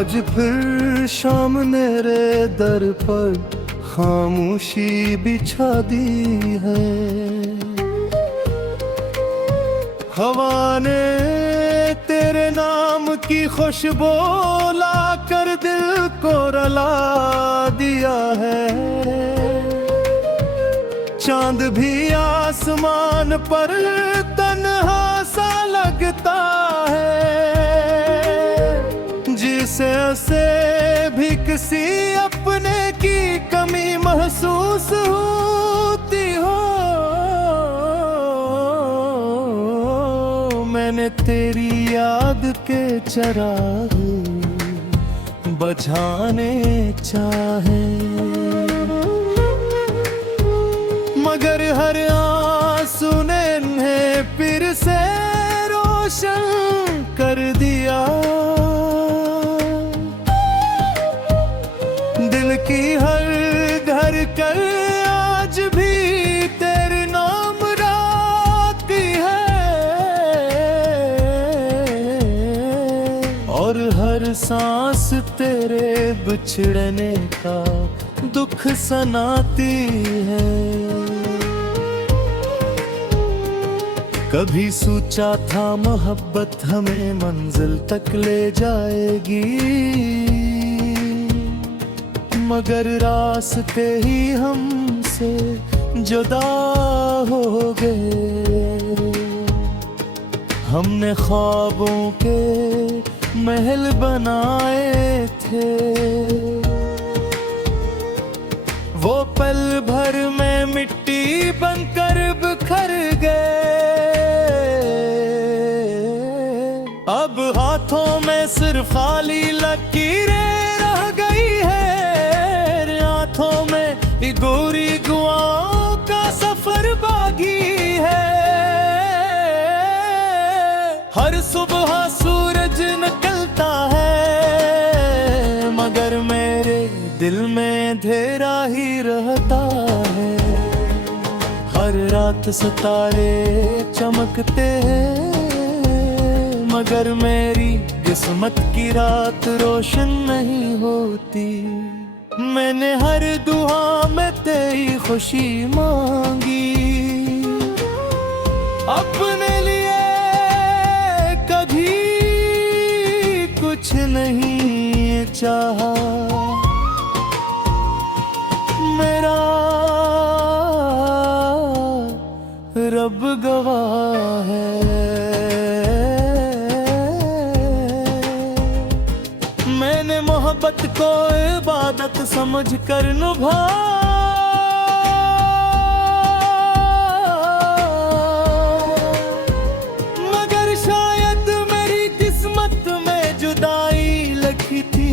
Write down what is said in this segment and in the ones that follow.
आज फिर शाम मेरे दर पर खामोशी बिछा दी है। हवा ने तेरे नाम की खुशबू ला कर दिल को रुला दिया है। चांद भी आसमान पर तन्हा सा लगता है, जिसे उसे भी किसी अपने की कमी महसूस होती हो। मैंने तेरी याद के चिराग बुझाने चाहे, मगर हर आंसू ने इन्हें फिर से रोशन कर दिया। दिल की हर घर कर आज भी तेरे नाम राती है, और हर सांस तेरे बिछड़ने का दुख सनाती है। कभी सोचा था मोहब्बत हमें मंजिल तक ले जाएगी, मगर रास्ते ही हमसे जुदा हो गए। हमने ख्वाबों के महल बनाए थे, वो पल भर में मिट्टी बनकर बिखर गए। अब हाथों में सिर्फ खाली लकीरें रह गई है, हाथों में गोरी गुआओं का सफर बाकी है। हर सुबह सूरज निकलता है, मगर मेरे दिल में अंधेरा ही रहता है। हर रात सितारे चमकते हैं, मगर मेरी किस्मत की रात रोशन नहीं होती। मैंने हर दुआ में तेरी खुशी मांगी, अपने लिए कभी कुछ नहीं चाहा। मेरा रब गवाह है, मैंने मोहब्बत को इबादत समझ कर निभा। मगर शायद मेरी किस्मत में जुदाई लिखी थी,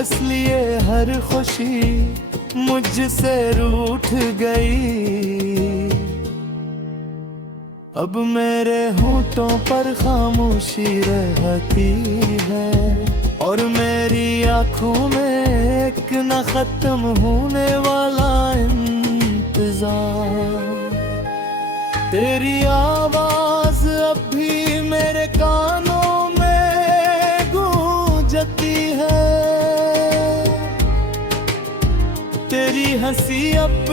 इसलिए हर खुशी मुझसे रूठ गई। अब मेरे होठों पर खामोशी रहती है, और मेरी आंखों में एक न खत्म होने वाला इंतजार। तेरी आवाज अब भी मेरे कानों में गूंजती है, तेरी हंसी अब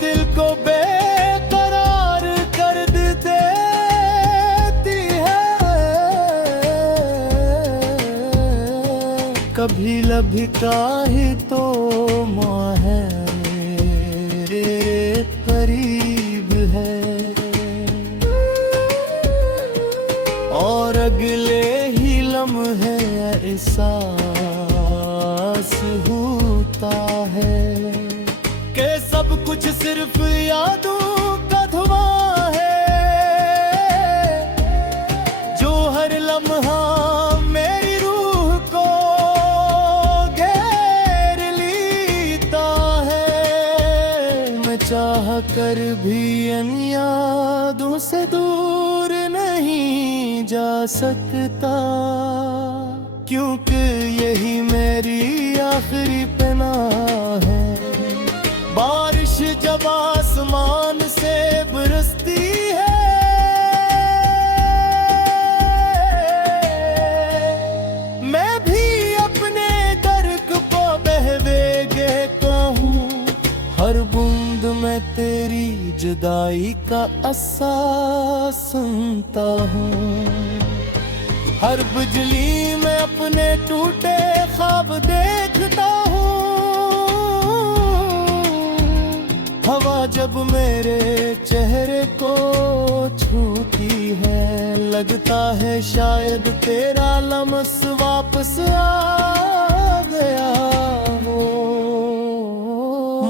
दिल को बेकरार कर देती है। कभी लभिका ही तो माँ है, मेरे करीब है, और अगले ही लम्हे एहसास होता है कि सब कुछ सिर्फ यादों का धुआं है, जो हर लम्हा मेरी रूह को घेर लेता है। मैं चाह कर भी इन यादों से दूर नहीं जा सकता, क्योंकि यही मेरी आखिरी पनाह है। बारिश जब आसमान से बरसती है, मैं भी अपने जुदाई का अस्सा सुनता हूँ। हर बिजली में अपने टूटे ख्वाब देखता हूँ। हवा जब मेरे चेहरे को छूती है, लगता है शायद तेरा लम्स वापस आ गया हो।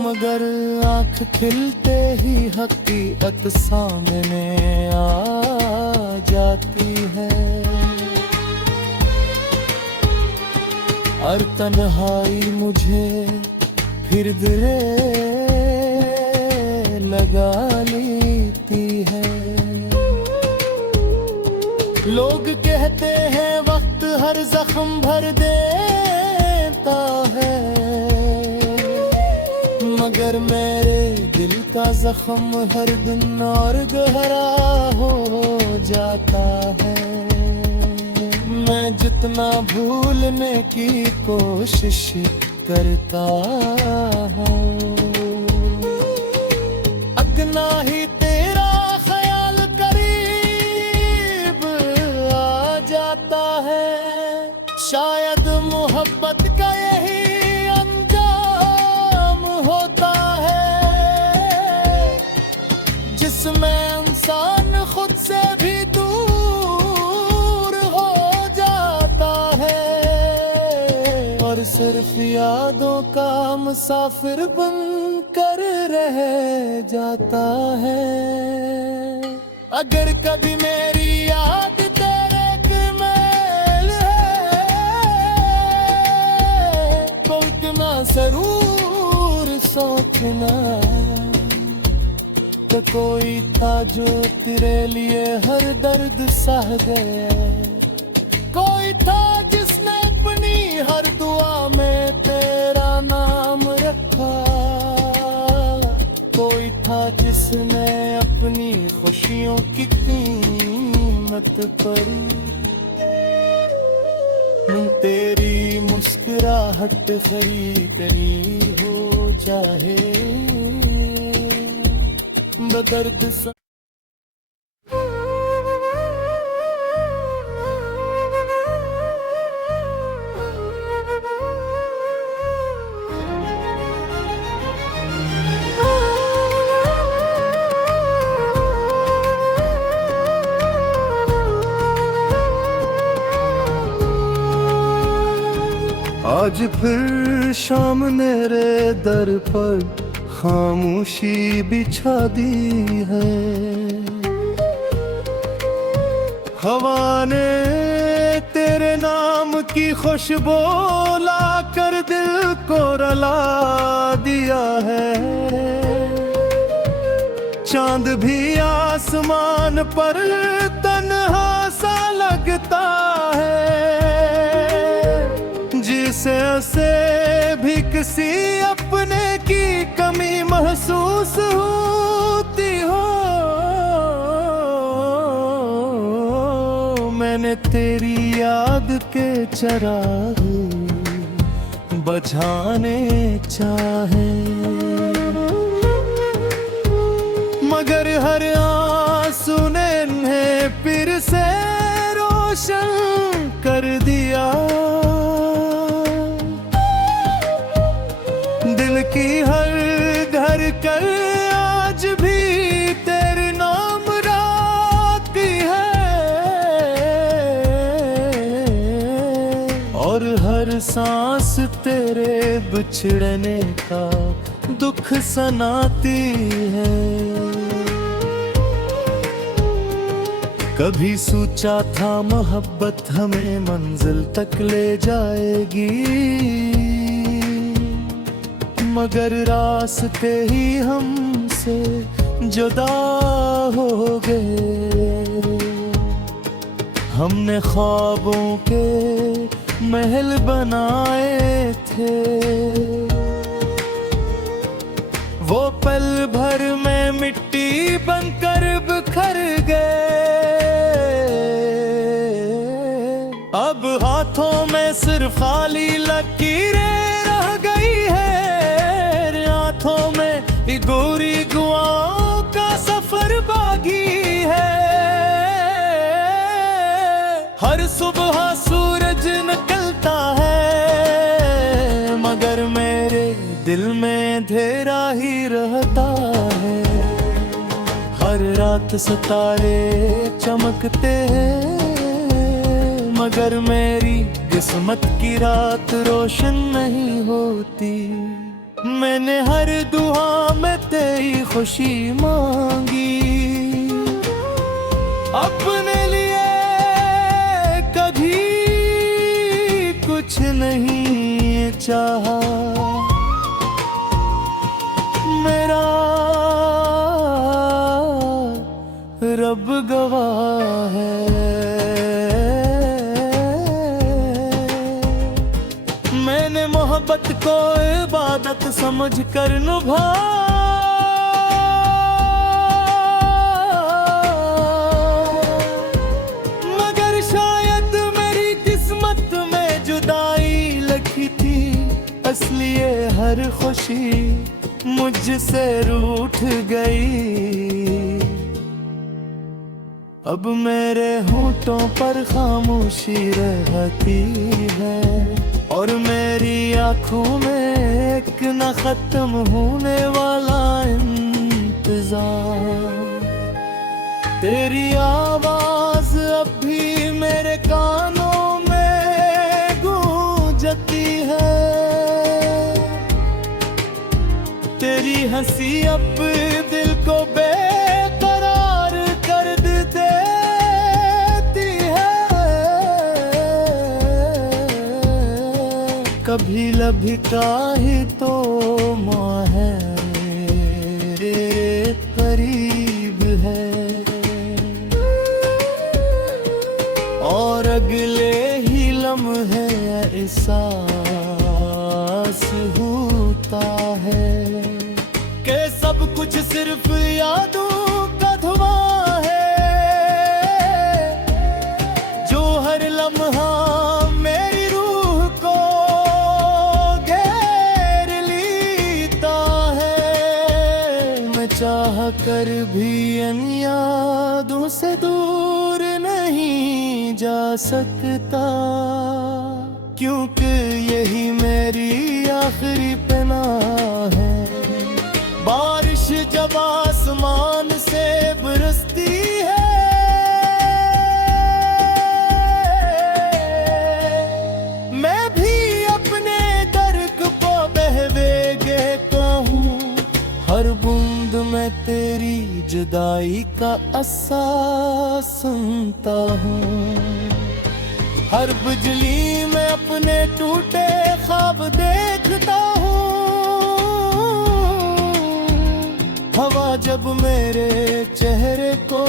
मगर आँख खिलते ही हकीकत सामने आ जाती है। और तन्हाई मुझे फिर दिले लगा लेती है। लोग कहते हैं वक्त हर जख्म भर देता है, मगर मेरे दिल का जख्म हर दिन और गहरा हो जाता है। मैं जितना भूलने की कोशिश करता हूँ, अगना ही तेरा ख्याल करीब आ जाता है। शायद मोहब्बत का यही अंजाम होता है, जिसमें इंसान खुद से भी दूर हो जाता है और सिर्फ यादों का मुसाफिर बनकर रह जाता है। अगर कभी मेरी याद तेरे के मेल है, तो इतना जरूर सोचना कि कोई था जो तेरे लिए हर दर्द सह गया। कोई था जिसने अपनी हर दुआ में तेरा नाम रखा। कोई था जिसने अपनी खुशियों की कीमत पर तेरी मुस्कुराहट खरीदनी हो जाए बदर्द सा। आज फिर शाम मेरे दर पर खामोशी बिछा दी है। हवा ने तेरे नाम की खुशबू ला कर दिल को रुला दिया है। चांद भी आसमान पर तन्हा सा लगता है, जिसे भी किसी अपने की कमी महसूस होती हो। मैंने तेरी याद के चिराग बुझाने चाहे, मगर हर आंसू ने इन्हें फिर से रोशन कर दिया। दिल की हर घर कर आज भी तेरे नाम राती है, और हर सांस तेरे बिछड़ने का दुख सनाती है। कभी सोचा था मोहब्बत हमें मंजिल तक ले जाएगी, मगर रास्ते ही हमसे जुदा हो गए। हमने ख्वाबों के महल बनाए थे, वो पल भर में मिट्टी बनकर बिखर गए। अब हाथों में सिर्फ खाली लकीरें रह गई है, हाथों में गोरी गुआओं का सफर सुबह सूरज निकलता है, मगर मेरे दिल में अंधेरा ही रहता है। हर रात सितारे चमकते हैं, मगर मेरी किस्मत की रात रोशन नहीं होती। मैंने हर दुआ में तेरी खुशी मांगी, अपने लिए कभी कुछ नहीं चाहा। मेरा रब गवाह है, मैंने मोहब्बत को इबादत समझ कर निभाया, मगर शायद मेरी किस्मत में जुदाई लिखी थी, इसलिए हर खुशी मुझसे रूठ गई। अब मेरे होठों पर खामोशी रहती है, और मेरी आंखों में एक न खत्म होने वाला इंतजार। तेरी आवाज अब भी मेरे कानों में गूंजती है, तेरी हंसी अब दिल को बेकरार कर देती है। कभी लभिका ही तो माँ है, करीब है, और अगले ही लम्हे एहसास होता है कि सब कुछ सिर्फ यादों का धुआं है, जो हर लम्हा मेरी रूह को घेर लेता है। मैं चाह कर भी इन यादों से दूर नहीं जा सकता, क्योंकि यही मेरी आखिरी पनाह है। बारिश जब आसमान से बरसती है, मैं भी अपने दर्द को बहवेगे कहूँ, हर बूंद में तेरी जुदाई का एहसास सुनता हूँ। हर बिजली में अपने टूटे ख्वाब देखता हूँ, हवा जब मेरे चेहरे को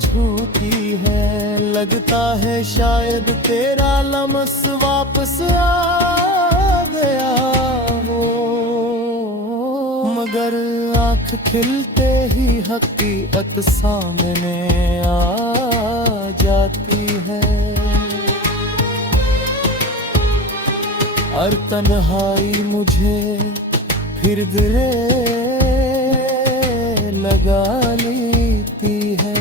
छूती है, लगता है शायद तेरा लम्स वापस आ गया हो, मगर आँख खिलते ही हकीकत सामने आ जाती है। और तन्हाई मुझे फिर गले लगा लेती है।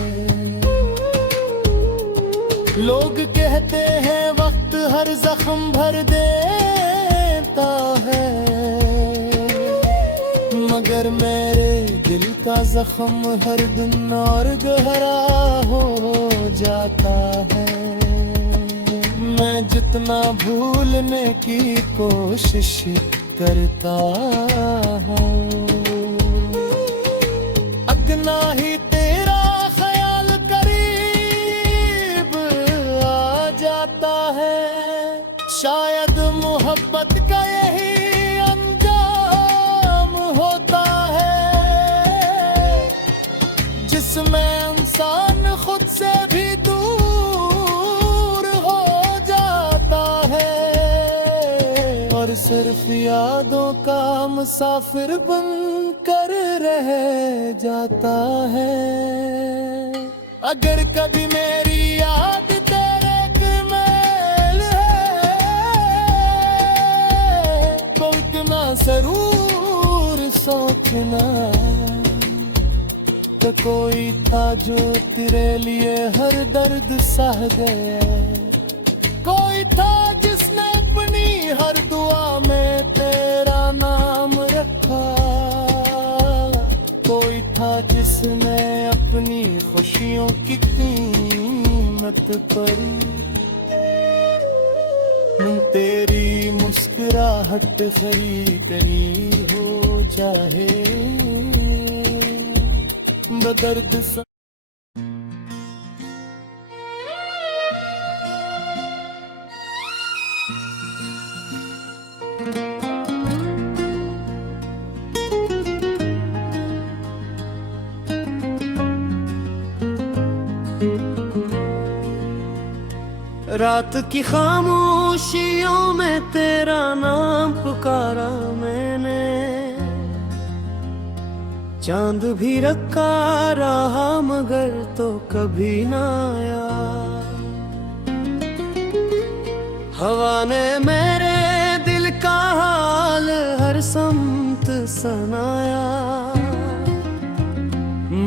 लोग कहते हैं वक्त हर जख्म भर देता है, मगर मेरे दिल का जख्म हर दिन और गहरा हो जाता है। मैं जितना भूलने की कोशिश करता हूँ, अगना ही तेरा ख्याल करीब आ जाता है। शायद मोहब्बत का यही अंजाम होता है, जिसमें इंसान खुद से भी सिर्फ यादों का मुसाफिर बनकर रह जाता है। अगर कभी मेरी याद तेरे कमेल है, तो इतना जरूर सोचना कि कोई था जो तेरे लिए हर दर्द सह गया। कोई था जिसने अपनी हर दुआ में तेरा नाम रखा, कोई था जिसने अपनी खुशियों की कीमत परी। तेरी मुस्कुराहट खरीदनी हो चाहे बदर्द सा। रात की खामोशियों में तेरा नाम पुकारा मैंने, चांद भी रखा रहा मगर तो कभी ना आया। हवा ने मेरे दिल का हाल हर समत सुनाया,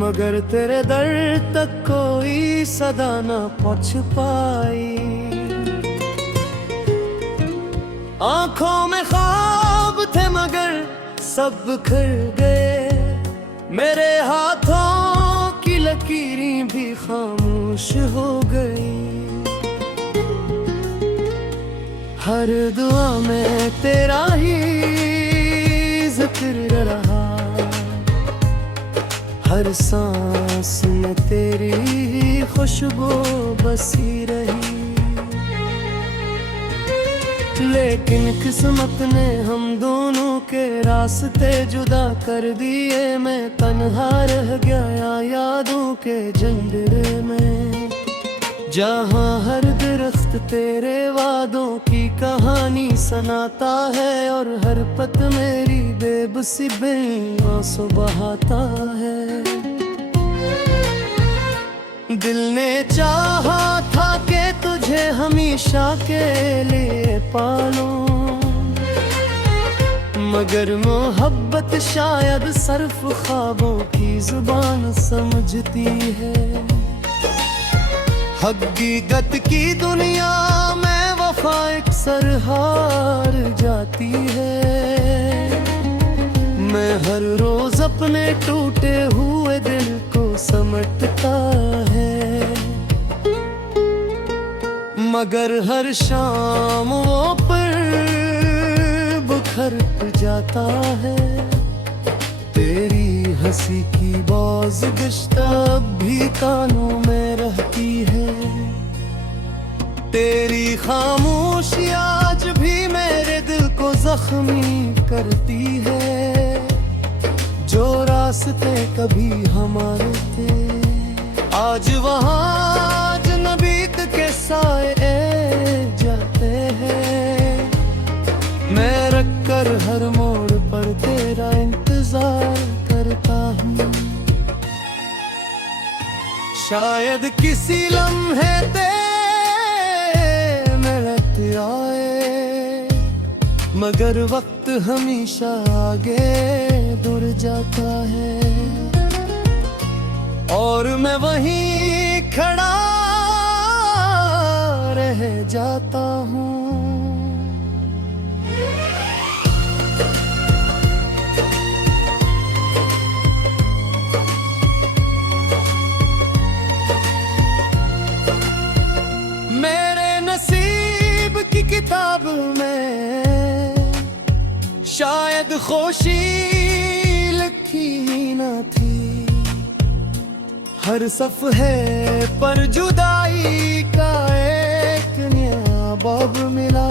मगर तेरे दर तक कोई सदा न पहुंच पाई। आंखों में ख्वाब थे मगर सब बिखर गए, मेरे हाथों की लकीरें भी खामोश हो गई। हर दुआ में तेरा ही जिक्र रहा, हर सांस में तेरी खुशबू बसी रही। लेकिन किस्मत ने हम दोनों के रास्ते जुदा कर दिए, मैं तन्हा रह गया यादों के जंगले में, जहाँ हर दरख्त तेरे वादों की कहानी सुनाता है और हर पत मेरी बेबसी बिन आंसू बहाता है। दिल ने चाहा था कि तुझे हमेशा के लिए पालूं, मगर मोहब्बत शायद सिर्फ ख्वाबों की जुबान समझती है। हकीकत की दुनिया में वफा अक्सर हार जाती है, मैं हर रोज अपने टूटे हुए दिल को समटता है, मगर हर शाम वो पर बिखर जाता है। तेरी हंसी की बाज़गिश्त अब भी कानों में रहती है, तेरी खामोशी आज भी मेरे दिल को जख्मी करती है। जो रास्ते कभी हमारे थे आज वहाँ अजनबीत के साए जाते हैं, मैं रख कर हर मोड़ पर तेरा इंतजार करता हूँ। शायद किसी लम्हे मिलत आए, मगर वक्त हमेशा आगे दूर जाता है, और मैं वहीं खड़ा रह जाता हूँ। की किताब में शायद खुशी लिखी ही न थी, हर सफ़हे पर जुदाई का एक नया बाब मिला,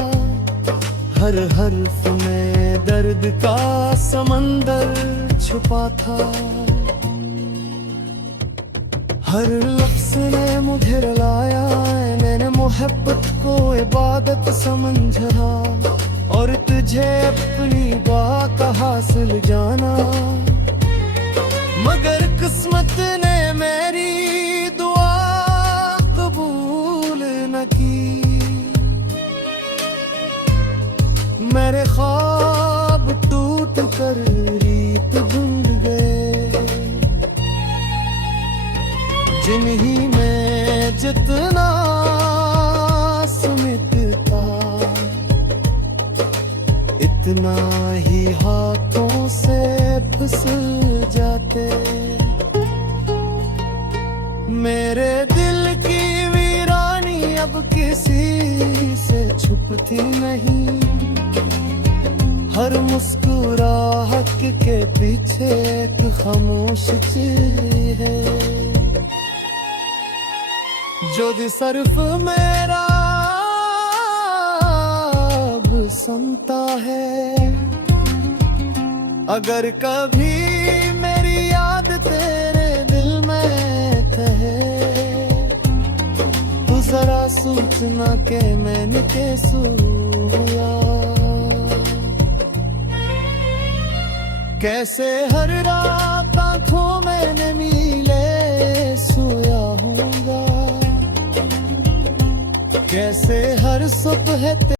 हर हर्फ में दर्द का समंदर छुपा था, हर लफ्ज़ ने मुझे रुलाया, मैंने मोहब्बत को इबादत समझा और तुझे अपनी बात हासिल जाना, मगर किस्मत ने मेरी दुआ कबूल न की। मेरे ख्वाब टूट कर रीत ढूंढ गए, जिन्हीं में जितना सुमितता कितना ही हाथों से फिसल जाते, मेरे दिल की वीरानी अब किसी से छुपती नहीं। हर मुस्कुराहट के पीछे एक खामोश चीज है, जो सिर्फ मेरा अब सुनता है। अगर कभी मेरी याद तेरे दिल में कहे, तो जरा सोचना के मैंने कैसे हुआ, कैसे हर रात आंखों में मिले सोया हूँगा, कैसे हर सुबह